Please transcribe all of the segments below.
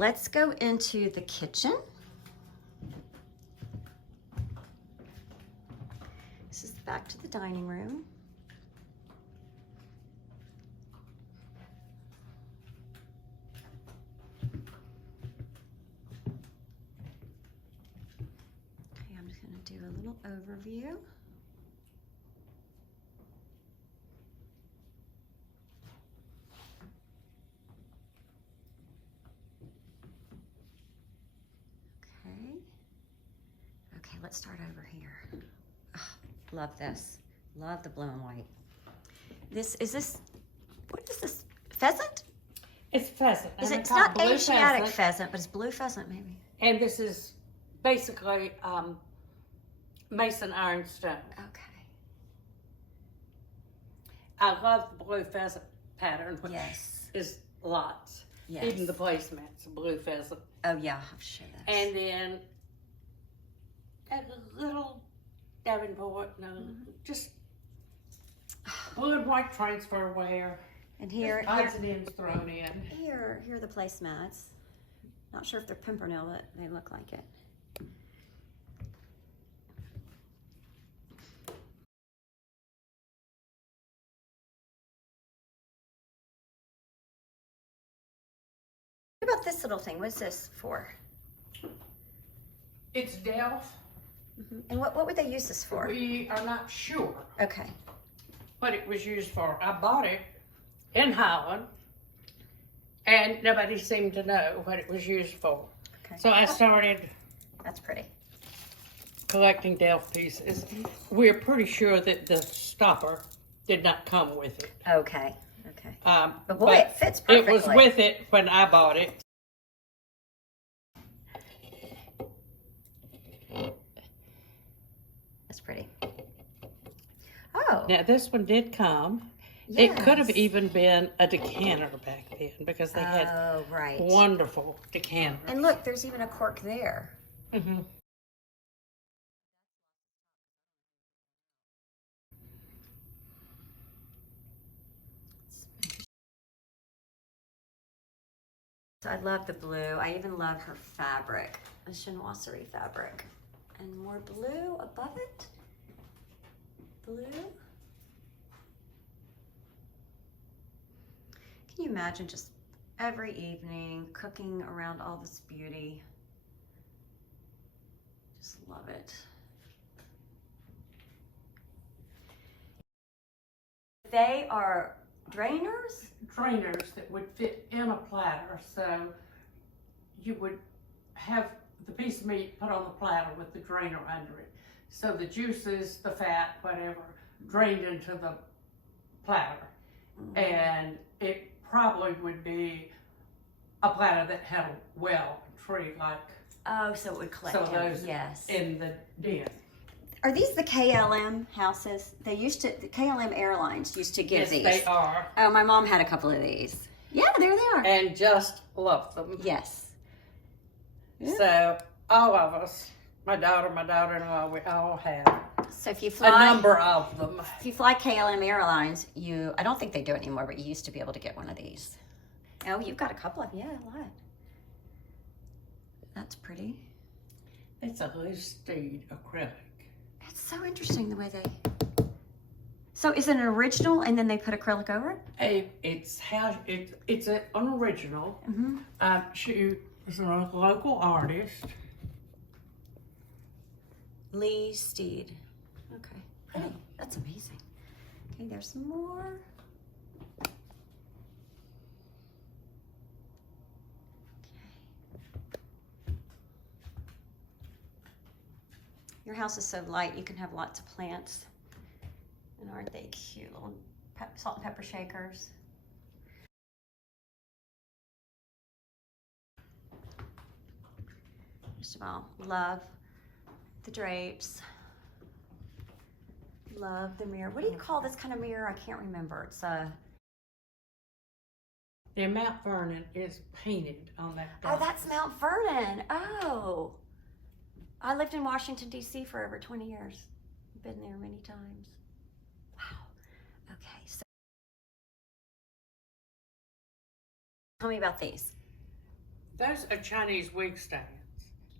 let's go into the kitchen. This is back to the dining room. Okay, I'm just going to do a little overview. Okay, let's start over here. Oh, love this. Love the blue and white. What is this? Pheasant? It's pheasant. It's not Asiatic pheasant, but it's blue pheasant maybe. And this is basically Mason ironstone. Okay. I love the blue pheasant pattern, which is lots. Yes. Even the placemat's a blue pheasant. Oh yeah, I'm sure that's. And then a little Davenport, just blue and white transfer wear. And here, odds and ends thrown in. Here are the placemats. Not sure if they're Pimpernel, but they look like it. What about this little thing? What's this for? It's Delft. And what would they use this for? We are not sure Okay. what it was used for. I bought it in Holland, and nobody seemed to know what it was used for. Okay. So I started That's pretty. collecting Delft pieces. We're pretty sure that the stopper did not come with it. Okay. Okay. But boy, it fits perfectly. It was with it when I bought it. That's pretty. Oh. Now this one did come. Yes. It could have even been a decanter back then because they had right. wonderful decanters. And look, there's even a cork there. Mm-hmm. So I love the blue. I even love her fabric, the chinoiserie fabric. And more blue above it. Blue. Can you imagine just every evening cooking around all this beauty? Just love it. They are drainers? Drainers that would fit in a platter, so you would have the piece of meat put on the platter with the drainer under it. So the juices, the fat, whatever, drained into the platter. And it probably would be a platter that had a well tree like. Oh, so it would collect So them. those Yes. in the den. Are these the KLM houses? The KLM Airlines used to give these. Yes, they are. Oh, my mom had a couple of these. Yeah, there they are. And just love them. Yes. Yeah. So all of us, my daughter-in-law, we all have So if you a fly, number of them. if you fly KLM Airlines, I don't think they do it anymore, but you used to be able to get one of these. Oh, you've got a couple of them. Yeah, a lot. That's pretty. It's a loose steed acrylic. It's so interesting the way they. So is it an original and then they put acrylic over it? It's an original. She is a local artist. Lee Steed. Okay, pretty. That's amazing. Okay, there's some more. Your house is so light, you can have lots of plants. And aren't they cute little salt and pepper shakers? First of all, love the drapes. Love the mirror. What do you call this kind of mirror? I can't remember. It's a... The Mount Vernon is painted on that. Oh, that's Mount Vernon. Oh. I lived in Washington, D.C. for over 20 years. Been there many times. Wow. Okay, so tell me about these. Those are Chinese wig stands.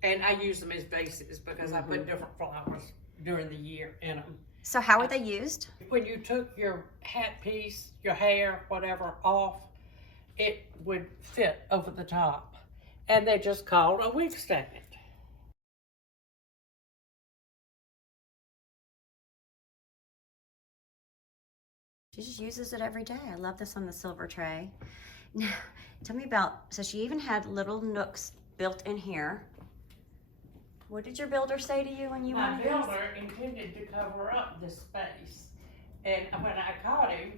And I use them as vases because I put different flowers during the year in them. So how are they used? When you took your hat piece, your hair, whatever, off, it would fit over the top. And they're just called a wig stand. She just uses it every day. I love this on the silver tray. Now, tell me about, so she even had little nooks built in here. What did your builder say to you when you My wanted builder intended to cover up this space. And when I caught him,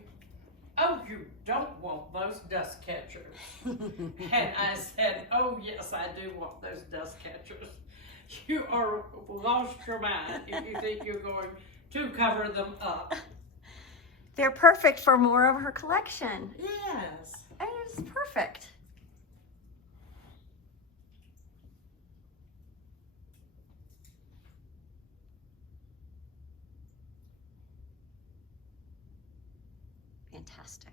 oh, you don't want those dust catchers. And I said, oh, yes, I do want those dust catchers. You are lost your mind if you think you're going to cover them up. They're perfect for more of her collection. Yes. It's perfect. Fantastic.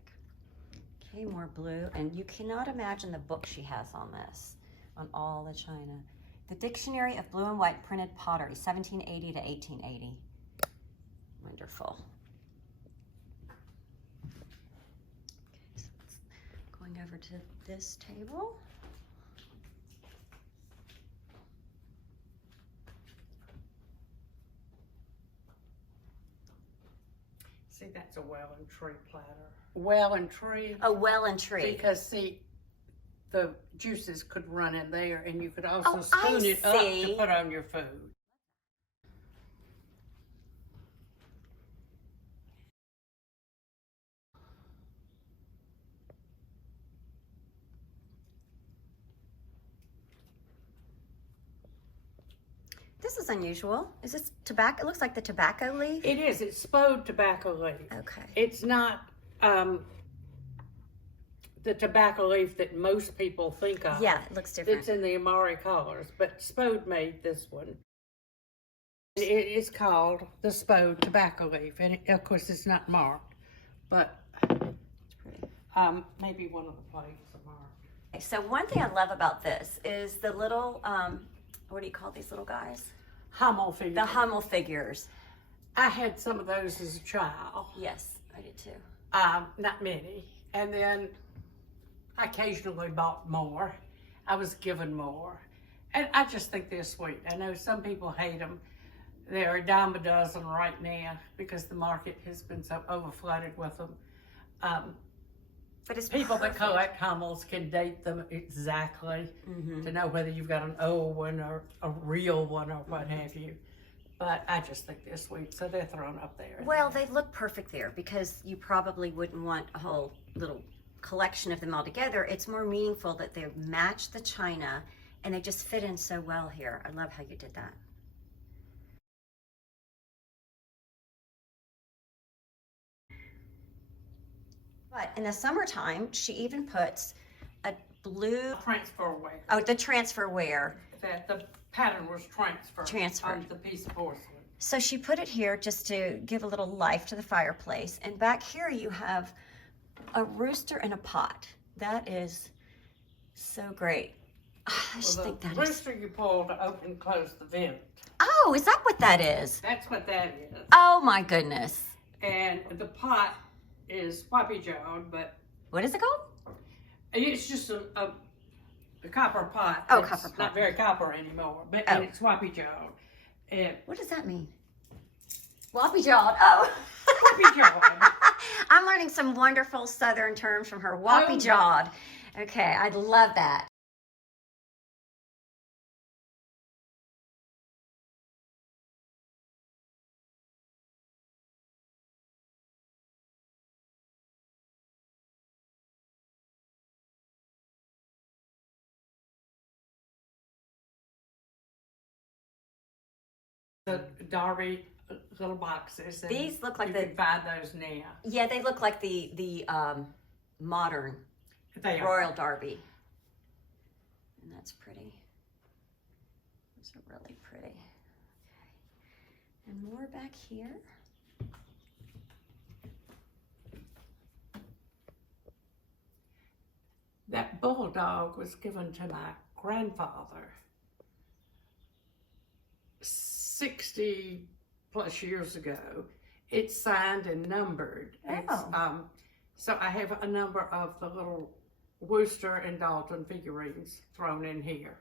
Okay, more blue. And you cannot imagine the book she has on this, on all the china. The Dictionary of Blue and White Printed Pottery, 1780 to 1880. Wonderful. Okay, so going over to this table. See, that's a well and tree platter. Well and tree. A well and tree. Because, see, the juices could run in there, and you could also Oh, spoon I it up see. to put on your food. This is unusual. Is this tobacco? It looks like the tobacco leaf. It is. It's spode tobacco leaf. Okay. It's not the tobacco leaf that most people think of. Yeah, it looks different. It's in the Amari colors, but Spode made this one. It is called the Spode tobacco leaf, and of course it's not marked, but maybe one of the plates are marked. Okay, so one thing I love about this is the little, what do you call these little guys? Hummel figures. The Hummel figures. I had some of those as a child. Yes, I did too. Not many. And then I occasionally bought more. I was given more. And I just think they're sweet. I know some people hate them. They're a dime a dozen right now because the market has been so overflooded with them. But it's People perfect. that collect Hummels can date them exactly to know whether you've got an old one or a real one or what have you. But I just think they're sweet, so they're thrown up there. Well, they look perfect there because you probably wouldn't want a whole little collection of them all together. It's more meaningful that they match the china and they just fit in so well here. I love how you did that. But in the summertime, she even puts a blue, Transfer wear. oh, the transfer wear. That the pattern was transferred on the piece of porcelain. So she put it here just to give a little life to the fireplace. And back here you have a rooster and a pot. That is so great. I just think that the is... rooster you pull to open and close the vent. Oh, is that what that is? That's what that is. Oh my goodness. And the pot is floppy jawed, but What is it called? it's just a copper pot. Oh, It's copper pot. not very copper anymore, but Oh. and it's floppy jawed. And What does that mean? Floppy jawed. Oh. floppy jawed. I'm learning some wonderful Southern terms from her. Whoppy jawed. Okay, I love that. The Darby little boxes. And These look like you the- can buy those now. Yeah, they look like the modern They are. Royal Derby. And that's pretty. Those are really pretty. Okay. And more back here. That bulldog was given to my grandfather 60 plus years ago. It's signed and numbered. Oh. So I have a number of the little Wooster and Dalton figurines thrown in here.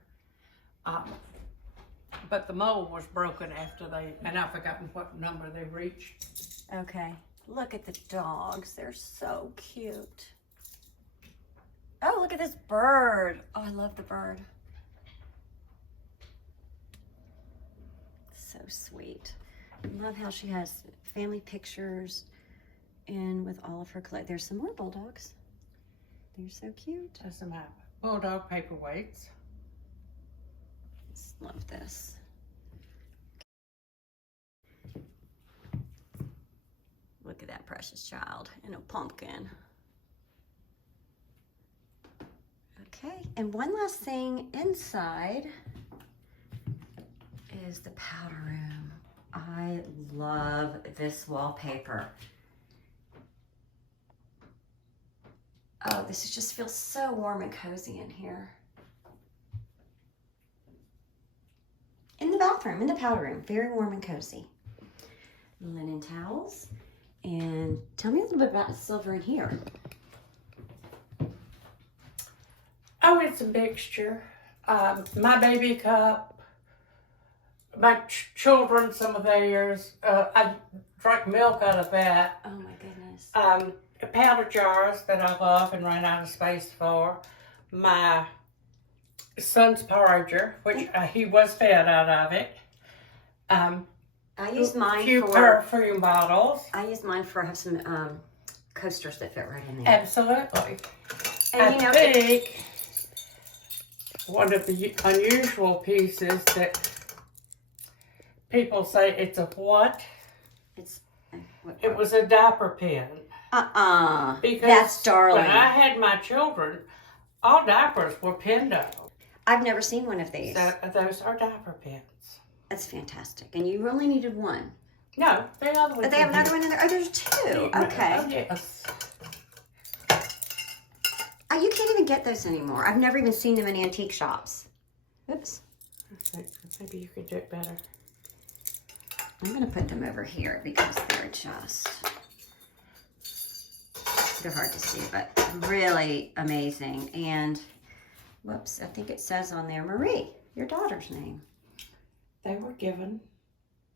But the mold was broken after and I've forgotten what number they reached. Okay. Look at the dogs. They're so cute. Oh, look at this bird. Oh, I love the bird. So sweet. I love how she has family pictures in with all of her collection. There's some more bulldogs. They're so cute. There's some bulldog paperweights. Just love this. Look at that precious child in a pumpkin. Okay, and one last thing inside is the powder room. I love this wallpaper. Oh, this just feels so warm and cozy in here. In the bathroom, in the powder room, very warm and cozy. Linen towels. And tell me a little bit about the silver in here. Oh, it's a mixture. My baby cup, my children, some of theirs. I drank milk out of that. Oh my goodness. Powder jars that I love and ran out of space for. My son's porringer, which he was fed out of it. I use mine a few for perfume bottles. I use mine for I have some coasters that fit right in there. Absolutely. And you know, I think one of the unusual pieces that people say it's a what? It's It was a diaper pen. Because that's darling. when I had my children, all diapers were Pendo. I've never seen one of these. So those are diaper pens. That's fantastic. And you only needed one. No, the other one. But they have another one in there. Oh, there's two. Okay. Oh, yes. Oh, you can't even get those anymore. I've never even seen them in antique shops. Oops. Maybe you could do it better. I'm going to put them over here because they're hard to see, but really amazing. And, whoops, I think it says on there, Marie, your daughter's name. They were given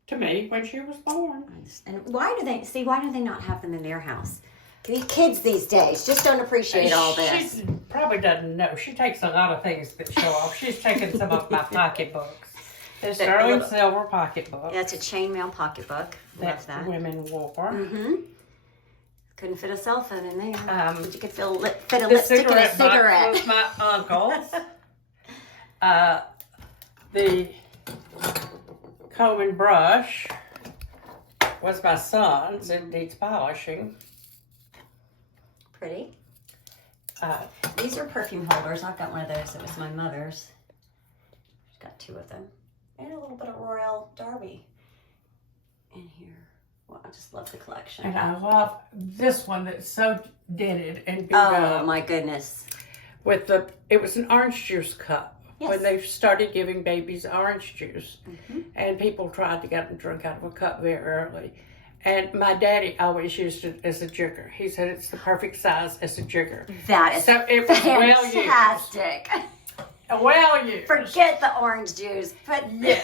to me when she was born. And why do they not have them in their house? These kids these days just don't appreciate all this. She probably doesn't know. She takes a lot of things that show off. She's taken some of my pocketbooks. The sterling silver pocketbook. That's a chainmail pocketbook. Love that. Women wore. Mm-hmm. Couldn't fit a cell phone in there. But you could fit a the lipstick and a cigarette. Box was my uncle's. The comb and brush was my son's. It needs polishing. Pretty. These are perfume holders. I've got one of those. It was my mother's. She's got two of them. And a little bit of Royal Derby in here. Well, I just love the collection. And I love this one that's so dented and beat Oh up. my goodness. It was an orange juice cup. Yes. When they started giving babies orange juice. Mm-hmm. And people tried to get them drunk out of a cup very early. And my daddy always used it as a jigger. He said it's the perfect size as a jigger. That is so it was fantastic. Well used. Forget the orange juice. Put the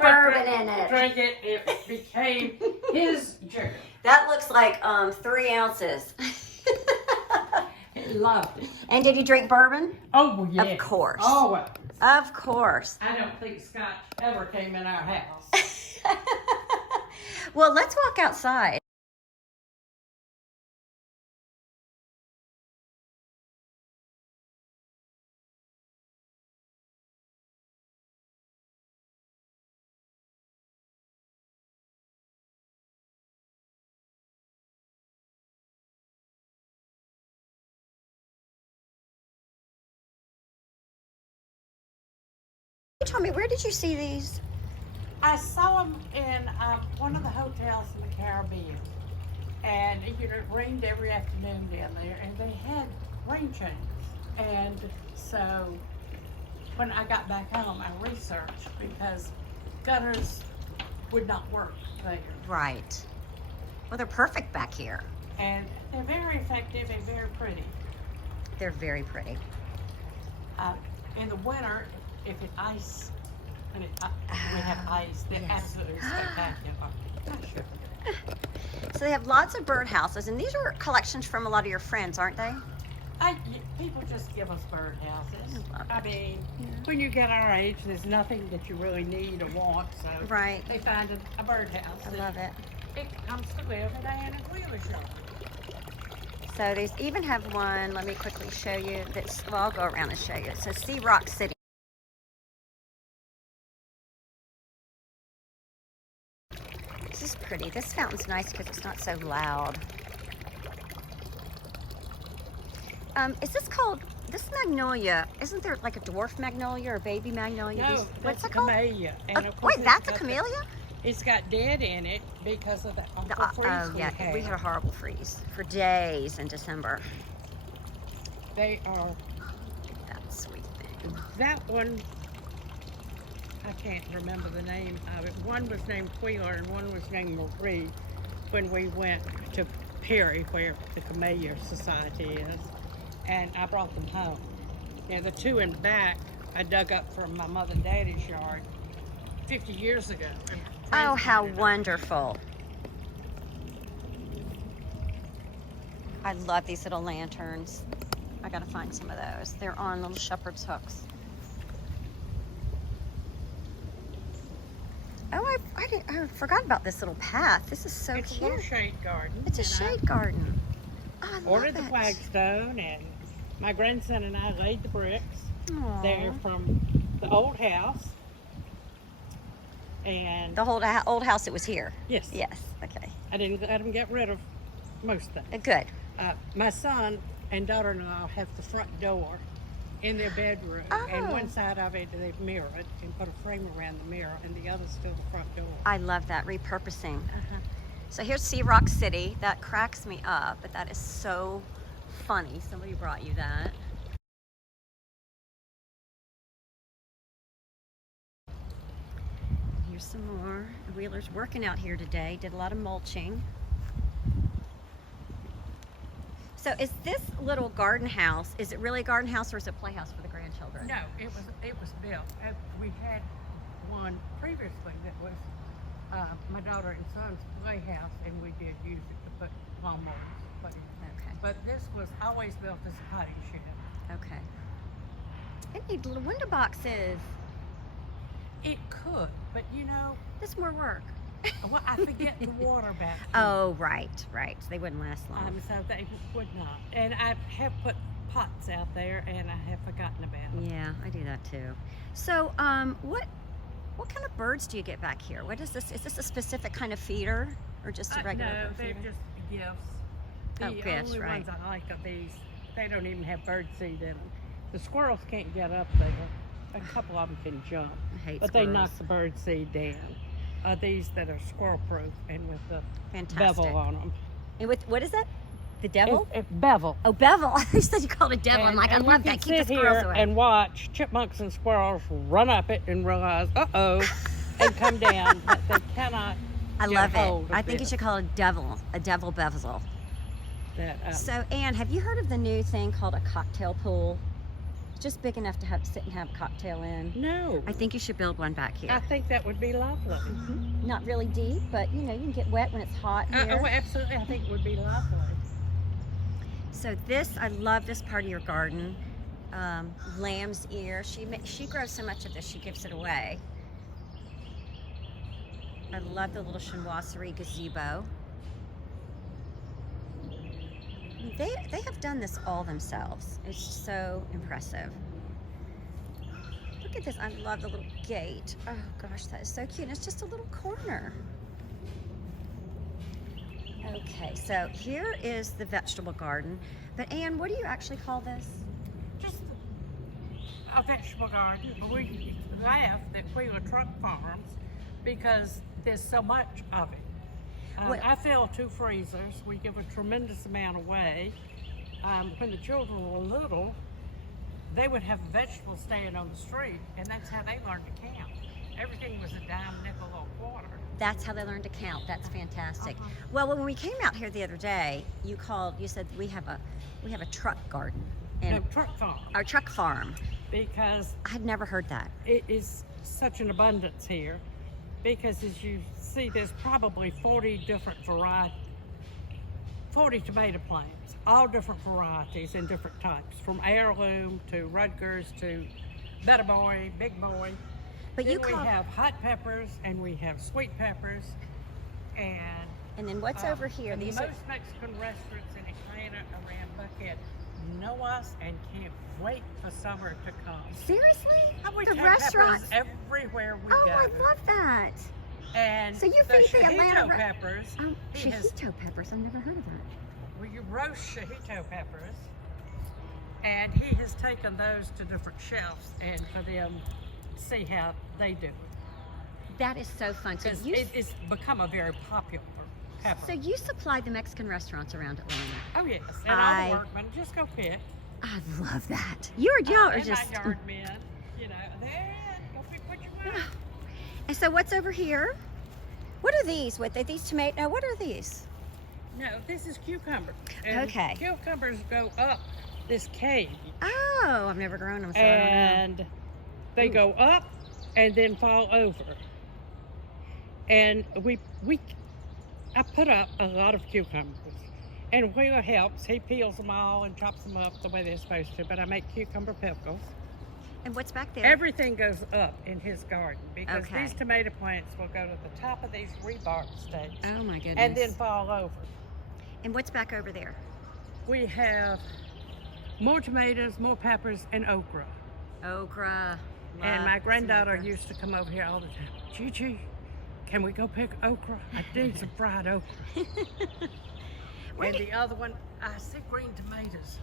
bourbon in it. Drink it, it became his jigger. That looks like 3 ounces. He loved it. And did you drink bourbon? Oh, yeah. Of course. Oh, well. Of course. I don't think Scotch ever came in our house. Well, let's walk outside. Tell me, where did you see these? I saw them in one of the hotels in the Caribbean. And it rained every afternoon down there. And they had rain chains. And so when I got back out on my research, because gutters would not work there. Right. Well, they're perfect back here. And they're very effective and very pretty. They're very pretty. In the winter, if it ice, when we have ice, they're yes. absolutely spectacular. So they have lots of birdhouses, and these are collections from a lot of your friends, aren't they? People just give us birdhouses. I love I it. mean, Yeah. when you get our age, there's nothing that you really need or want, so Right. they find a birdhouse. I love it. It comes to live in Diana's Wheeler's yard. So they even have one, let me quickly show you. That's, well, I'll go around and show you. It says Sea Rock City. This is pretty. This fountain's nice because it's not so loud. Is this called, this magnolia, isn't there like a dwarf magnolia or baby magnolia? No, What's that's a that called? camellia. And of course Wait, it's that's a got camellia? It's got dead in it because of the awful freeze Oh, yeah, we had a horrible freeze for days in December. They are, That sweet thing. that one, I can't remember the name of it. One was named Wheeler and one was named Marie when we went to Perry, where the Camellia Society is, and I brought them home. Yeah, the two in the back I dug up from my mother and daddy's yard 50 years ago. Oh, how wonderful. I love these little lanterns. I gotta find some of those. They're on little shepherd's hooks. Oh, I forgot about this little path. This is so It's a cute. little shade garden. It's a and shade garden. Oh, I I love ordered the it. flagstone, and my grandson and I laid the bricks Aw. there from the old house. And The whole old house that was here. yes, Yes. Okay. I didn't let them get rid of most things. Good. My son and daughter-in-law have the front door in their bedroom, and Oh. one side of it they've mirrored and put a frame around the mirror, and the other's still the front door. I love that repurposing. So here's Sea Rock City. That cracks me up, but that is so funny. Somebody brought you that. Here's some more. Wheeler's working out here today. Did a lot of mulching. So is this little garden house, is it really a garden house or is it a playhouse for the grandchildren? No, it was built. We had one previously that was my daughter and son's playhouse, and we did use it to put lawnmowers. Okay. But this was always built as a potting shed. Okay. It needs little window boxes. It could, but you know, This more work. well, I forget the water back here. Oh, right. So they wouldn't last long. So they would not. And I have put pots out there, and I have forgotten about them. Yeah, I do that too. So, what kind of birds do you get back here? What is this? Is this a specific kind of feeder or just a regular No, bird they're feeder? just gifts. The Oh, gifts, only right. ones I like are these. They don't even have bird seed in them. The squirrels can't get up there. A couple of them can jump, I hate but they squirrels. knock the bird seed down. These that are squirrel proof and with the Fantastic. bevel on them. And with what is that? The devil? It's bevel. Oh, bevel. You said you called it devil. I'm like, I and love you that. can Keep the sit squirrels here away. and watch chipmunks and squirrels run up it and realize, uh-oh, and come down, but they cannot I get love hold it. of I think you this. should call it a devil bevel. That, So, Anne, have you heard of the new thing called a cocktail pool? Just big enough to sit and have a cocktail in. no, I think you should build one back I here. think that would be lovely. Not really deep, but you know, you can get wet when it's hot here. Well, absolutely, I think it would be lovely. So this, I love this part of your garden. Lamb's ear. She grows so much of this, she gives it away. I love the little chinoiserie gazebo. They have done this all themselves. It's so impressive. Look at this. I love the little gate. Oh gosh, that is so cute. And it's just a little corner. Okay, so here is the vegetable garden. But Anne, what do you actually call this? Just a vegetable garden. We laugh that we were truck farms because there's so much of it. Well- I fill 2 freezers. We give a tremendous amount away. When the children were little, they would have vegetables stand on the street, and that's how they learned to count. Everything was a dime, nickel, or quarter. That's how they learned to count. That's fantastic. Uh-huh. Well, when we came out here the other day, you said we have a truck garden and No, truck farm, our truck farm. because I'd never heard that. it is such an abundance here. Because as you see, there's probably 40 different 40 tomato plants, all different varieties and different types, from heirloom to Rutgers to Better Boy, Big Boy. But Then we have hot peppers and we have sweet peppers, and then what's over here? and These most are Mexican restaurants in Atlanta around Buckhead know us and can't wait for summer to come. seriously And we the take restaurants. peppers everywhere we Oh, go. I love that. And So you the feed the Atlanta shajito peppers, he has, shajito peppers. I've never heard of that. well, you roast shajito peppers, and he has taken those to different shelves and for them to see how they do it. That is so fun. So Because you, it's become a very popular pepper. so you supply the Mexican restaurants around Atlanta. Oh yes, and all I- the workmen just go pick. I love that. Y'all are And just. my yard men, you know, there, go pick what you want. And so what's over here? What are these? What are these tomato? No, what are these? No, this is cucumber. And Okay. cucumbers go up this cave, Oh, I've never grown them. So I don't know. and they Ooh. go up and then fall over. And I put up a lot of cucumbers. And Wheeler helps. He peels them all and chops them up the way they're supposed to. But I make cucumber pickles. And what's back there? Everything goes up in his garden because Okay. these tomato plants will go to the top of these rebarb stakes Oh my goodness. and then fall over. And what's back over there? We have more tomatoes, more peppers, and okra. Okra. And my Love granddaughter some okra. used to come over here all the time. Gigi, can we go pick okra? I need some fried okra. Where And do- the other one, I see green tomatoes.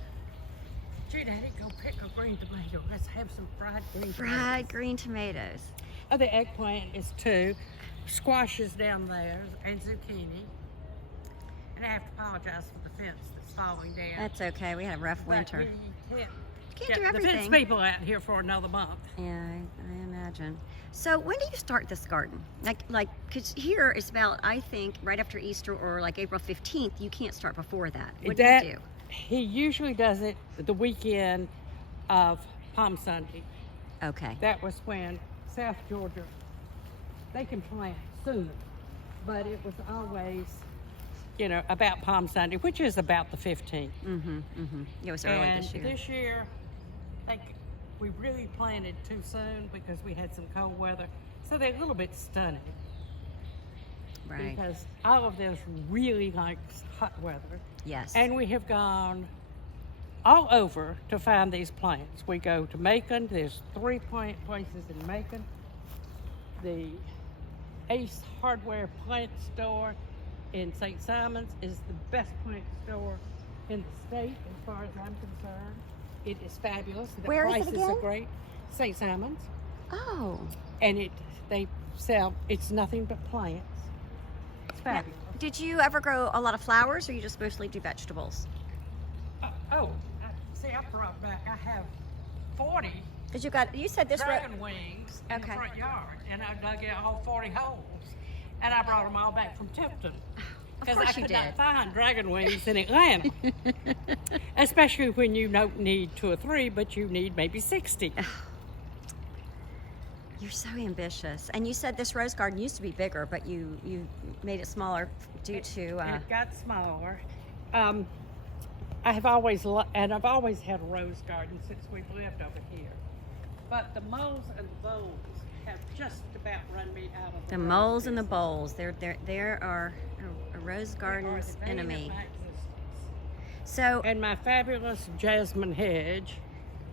Gee, Daddy, go pick a green tomato. Let's have some fried green Fried tomatoes. green tomatoes. Oh, the eggplant is 2. Squashes down there and zucchini. And I have to apologize for the fence that's falling down. That's okay. We had a rough But winter. we can't Can't get do the fence everything. people out here for another month. Yeah, I imagine. So when do you start this garden? Like, cause here is about, I think, right after Easter or like April 15th. You can't start before that. What do you do? He usually does it the weekend of Palm Sunday. Okay. That was when South Georgia, they can plant sooner, but it was always, you know, about Palm Sunday, which is about the 15th. It was early And this year. this year, I think we really planted too soon because we had some cold weather. So they're a little bit stunning Right. because all of this really likes hot weather. Yes. And we have gone all over to find these plants. We go to Macon. There's 3 plant places in Macon. The Ace Hardware Plant Store in St. Simon's is the best plant store in the state as far as I'm concerned. It is fabulous. The Where is it prices are again? great. St. Simon's. Oh. And they sell, it's nothing but plants. It's Now, fabulous. did you ever grow a lot of flowers, or you just mostly do vegetables? See, I brought back, I have 40 Cause you said this. dragon wings in Okay. the front yard, and I dug out all 40 holes, and I brought them all back from Tipton. Of Because I course you could did. not find dragon wings in Atlanta. Especially when you don't need 2 or 3, but you need maybe 60. You're so ambitious. And you said this rose garden used to be bigger, but you made it smaller due to. It got smaller. I've always had a rose garden since we've lived over here. But the moles and the bowls have just about run me out of The rose moles and the business. bowls. There are a rose They are garden's the bane of enemy. my existence. So And my fabulous jasmine hedge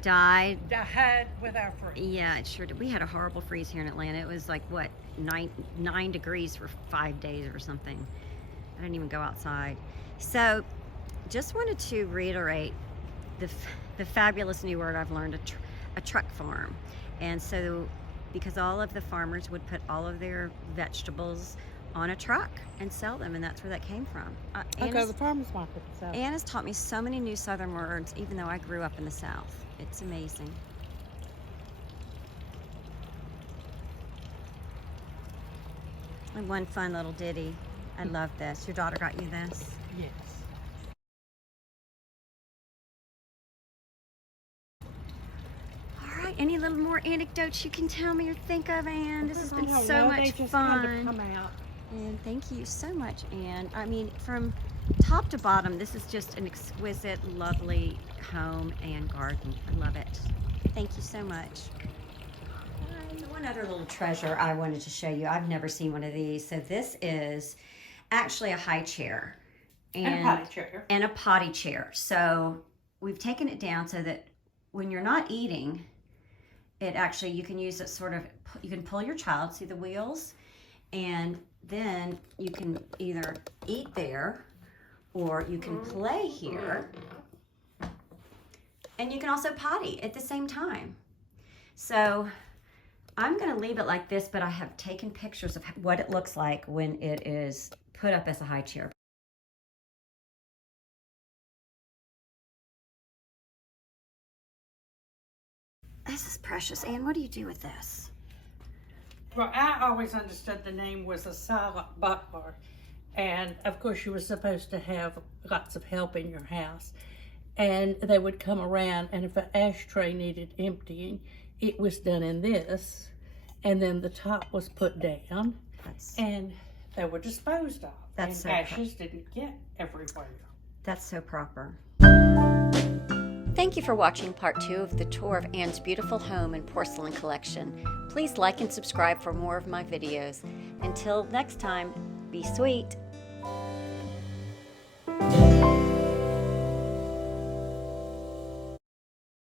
died. died with our freeze. Yeah, it sure did. We had a horrible freeze here in Atlanta. It was like what, 9 degrees for 5 days or something. I didn't even go outside. So, just wanted to reiterate the fabulous new word I've learned, a truck farm. And so, because all of the farmers would put all of their vegetables on a truck and sell them, and that's where that came from. I go to the farmer's market. So. Anna's taught me so many new Southern words, even though I grew up in the South. It's amazing. And one fun little ditty. I love this. Your daughter got you this? Yes. All right, any little more anecdotes you can tell me or think of, Anne? This has been so much They just fun. kind of come out. And thank you so much, Anne. I mean, from top to bottom, this is just an exquisite, lovely home and garden. I love it. Thank you so much. One other little treasure I wanted to show you. I've never seen one of these. So this is actually a high chair. And a potty chair. And a potty chair. So we've taken it down so that when you're not eating, it actually, you can use it sort of, you can pull your child, see the wheels, and then you can either eat there or you can play here, and you can also potty at the same time. So I'm going to leave it like this, but I have taken pictures of what it looks like when it is put up as a high chair. This is precious. Anne, what do you do with this? Well, I always understood the name was a silent butler. And of course you were supposed to have lots of help in your house. And they would come around, and if an ashtray needed emptying, it was done in this. And then the top was put down, and they were disposed of. That's so ashes didn't get everywhere. That's so proper. Thank you for watching part 2 of the tour of Anne's beautiful home and porcelain collection. Please like and subscribe for more of my videos. Until next time, be sweet.